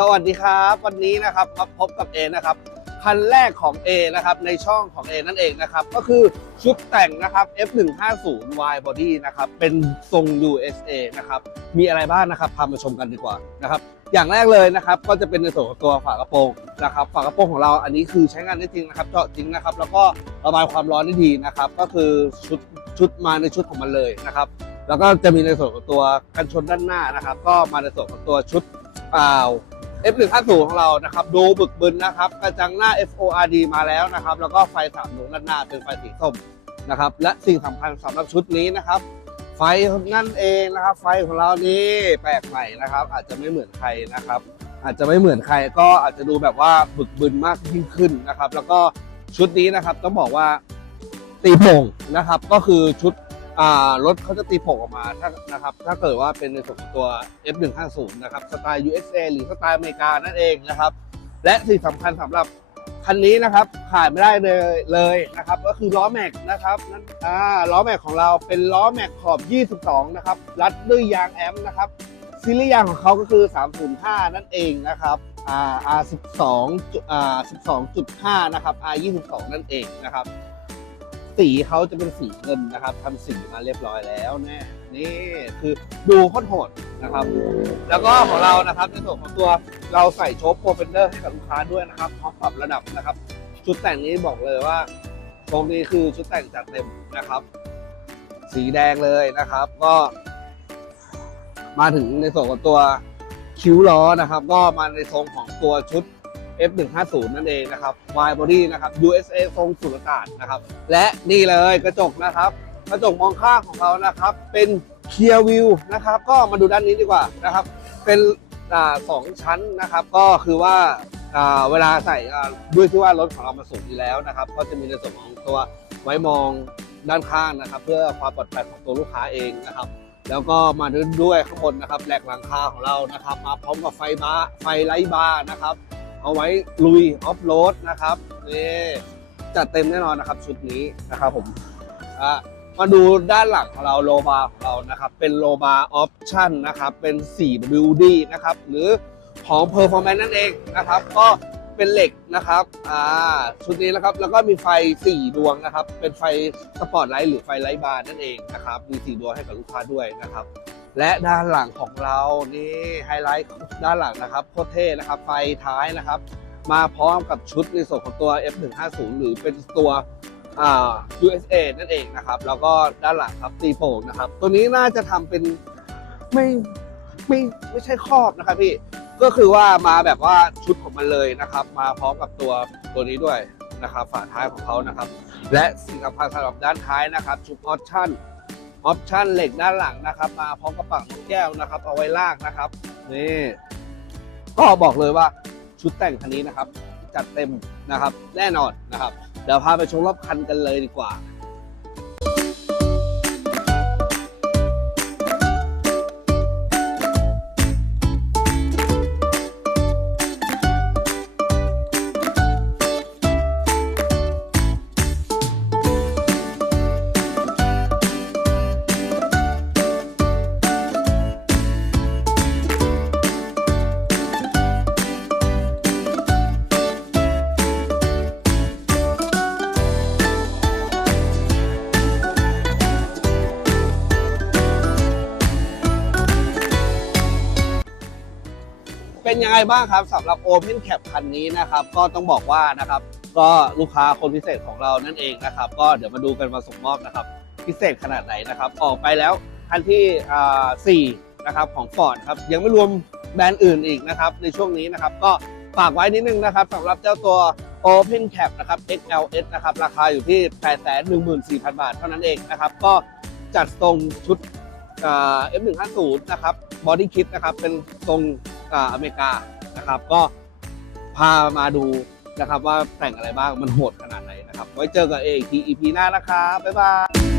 สวัสดีครับ วันนี้นะครับมาพบกับเอนะครับคันแรกของ A นะครับในช่องของ A นั่นเองนะครับ ก็คือชุดแต่งนะครับ F150 Y Body นะครับเป็นทรง USA นะครับมีอะไรบ้างนะครับพามาชมกันดีกว่านะครับอย่างแรกเลยนะครับก็จะเป็นในส่วนของตัวฝากระโปรงนะครับฝากระโปรงของเราอันนี้คือใช้งานได้จริงนะครับเจาะจริงนะครับ แล้วก็ระบายความร้อนได้ดีนะครับ ก็คือชุดชุดมาในชุดของมันเลยนะครับแล้วก็จะมีในส่วนของตัวกันชนด้านหน้านะครับ ก็มาในส่วนของตัวชุดเปล่า F150 ของเรานะครับดูบึกบึนนะครับกระจังหน้า FORD มาแล้วนะครับ แล้วก็ไฟสามดวงด้านหน้าเป็นไฟสีส้มนะครับ และสิ่งสำคัญสำหรับชุดนี้นะครับ ไฟนั่นเองนะครับ ไฟของเรานี่แปลกใหม่นะครับ อาจจะไม่เหมือนใครนะครับ อาจจะไม่เหมือนใครก็อาจจะดูแบบว่าบึกบึนมากยิ่งขึ้นนะครับ แล้วก็ชุดนี้นะครับต้องบอกว่าตีโป่งนะครับ ก็คือชุด อ่ารถเขาจะตีโป่ออกมาถ้านะครับถ้าเกิดว่าเป็นในส่วนของตัว F150 นะครับสไตล์ USA หรือสไตล์อเมริกานั่นเองนะครับ และสิ่งสำคัญสำหรับคันนี้นะครับขาดไม่ได้เลยเลยนะครับ ก็คือล้อแม็กนะครับนั่นอ่าล้อแม็กของเราเป็นล้อแม็กขอบ 22 นะครับ รัดด้วยยางแอมป์นะครับซีรีส์ยางของเขาก็คือ 305 นั่นเองนะครับอ่า R12 อ่า12.5 นะครับ R22 นั่นเองนะครับ สีเขาจะเป็นสีเงินนะครับทำสีมาเรียบร้อยแล้วแน่นี่คือดูโคตรโหดนะครับ แล้วก็ของเรานะครับในส่วนของตัวเราใส่โชคโปรเฟนเดอร์ให้กับลูกค้าด้วยนะครับพร้อมปรับระดับนะครับ ชุดแต่งนี้บอกเลยว่าตรงนี้คือชุดแต่งจัดเต็มนะครับ สีแดงเลยนะครับ ก็ มาถึงในส่วนของตัวคิ้วล้อนะครับ ก็มาในทรงของตัวชุด F150 นั่นเองนะครับ Y body นะครับ USA ทรงสุญญากาศนะครับ และนี่เลยกระจกนะครับ กระจกมองข้างของเขานะครับ เป็นเคียร์วิวนะครับ ก็มาดูด้านนี้ดีกว่านะครับ เป็นอสองชั้นนะครับ ก็คือว่าเวลาใส่ด้วยที่ว่ารถของเรามาสูงอยู่แล้วนะครับ ก็จะมีในส่วนของตัวไว้มองด้านข้างนะครับ เพื่อความปลอดภัยของตัวลูกค้าเองนะครับแล้วก็มาด้วยข้างบนนะครับแหลกหลังคาของเรานะครับ มาพร้อมกับไฟบาไฟไลท์บาร์นะครับ เอาไว้ลุยออฟโรดนะครับนี่จัดเต็มแน่นอนนะครับชุดนี้นะครับผมอะมาดูด้านหลังของเราโลบาของเรานะครับ เป็นโลบาออปชั่นนะครับ เป็น4 WD นะครับ หรือของ Performance นั่นเองนะครับ ก็เป็นเหล็กนะครับอ่าชุดนี้นะครับ แล้วก็มีไฟ 4 ดวงนะครับ เป็นไฟสปอร์ตไลท์หรือไฟไลท์บาร์นั่นเองนะครับ มี 4 ดวงให้กับลูกค้าด้วยนะครับ และด้านหลังของเรานี่ไฮไลท์ด้านหลังนะครับโคตรเท่นะครับไฟท้ายนะครับ มาพร้อมกับชุดในส่วนของตัว F150 หรือเป็นตัว USA นั่นเองนะครับ แล้วก็ด้านหลังครับตีโป่งนะครับ ตัวนี้น่าจะทำเป็นไม่ไม่ไม่ใช่ครอบนะครับพี่ก็คือว่ามาแบบว่าชุดของมันเลยนะครับ มาพร้อมกับตัวตัวนี้ด้วยนะครับฝาท้ายของเขานะครับ และสิ่งสำคัญสำหรับด้านท้ายนะครับชุดออปชั่น ออปชั่นเหล็กด้านหลังนะครับ มาพร้อมกระปักนกแก้วนะครับ เอาไว้ลากนะครับนี่ก็บอกเลยว่าชุดแต่งคันนี้นะครับ จัดเต็มนะครับ แน่นอนนะครับ เดี๋ยวพาไปชมรอบคันกันเลยดีกว่า เป็นยังไงบ้างครับสำหรับ Open Cap คันนี้นะครับ ก็ต้องบอกว่านะครับ ก็ลูกค้าคนพิเศษของเรานั่นเองนะครับ ก็เดี๋ยวมาดูกันมาส่งมอบนะครับ พิเศษขนาดไหนนะครับ ออกไปแล้วคันที่อ่าสี่นะครับของ Ford ครับยังไม่รวมแบรนด์อื่นอีกนะครับ ในช่วงนี้นะครับ ก็ฝากไว้นิดนึงนะครับสำหรับเจ้าตัว Open Cap นะครับ XLS นะครับ ราคาอยู่ที่ 814,000 บาท เท่านั้นเองนะครับ ก็จัดทรงชุดอ่า F150 นะครับ Body Kit นะครับ เป็นทรง อเมริกานะครับ ก็พามาดูนะครับว่าแต่งอะไรบ้างมันโหดขนาดไหนนะครับ ไว้เจอกันเองที EP หน้านะครับบ๊ายบาย